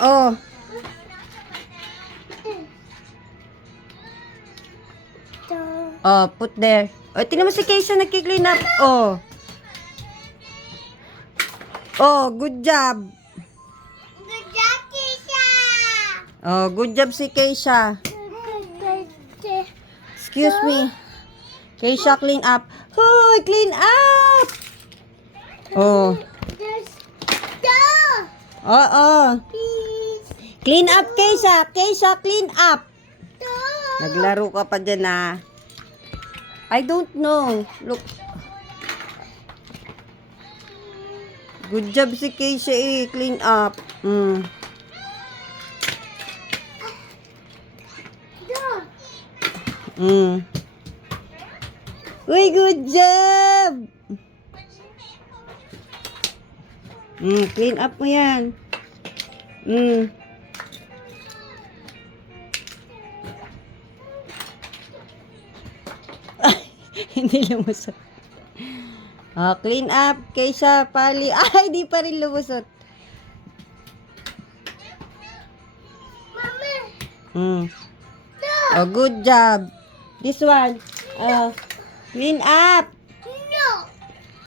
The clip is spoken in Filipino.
Oh. Oh, put there. Oh, tingnan mo si Keisha nagki-clean up. Oh. Oh, good job. Good job, Keisha. Oh, good job si Keisha. Excuse me. Keisha, clean up. Hoy, clean up. Oh. Oh. Please. Clean up, Keisha. Keisha, clean up. Naglaro ka pa dyan, ah. I don't know. Look. Good job si Keisha, eh. Clean up. Uy, good job. Clean up mo yan. Hindi lumusot. Oh, clean up, Keisha, pali. Ay, di pa rin lumusot. Mama. Oh, good job. This one. Clean up.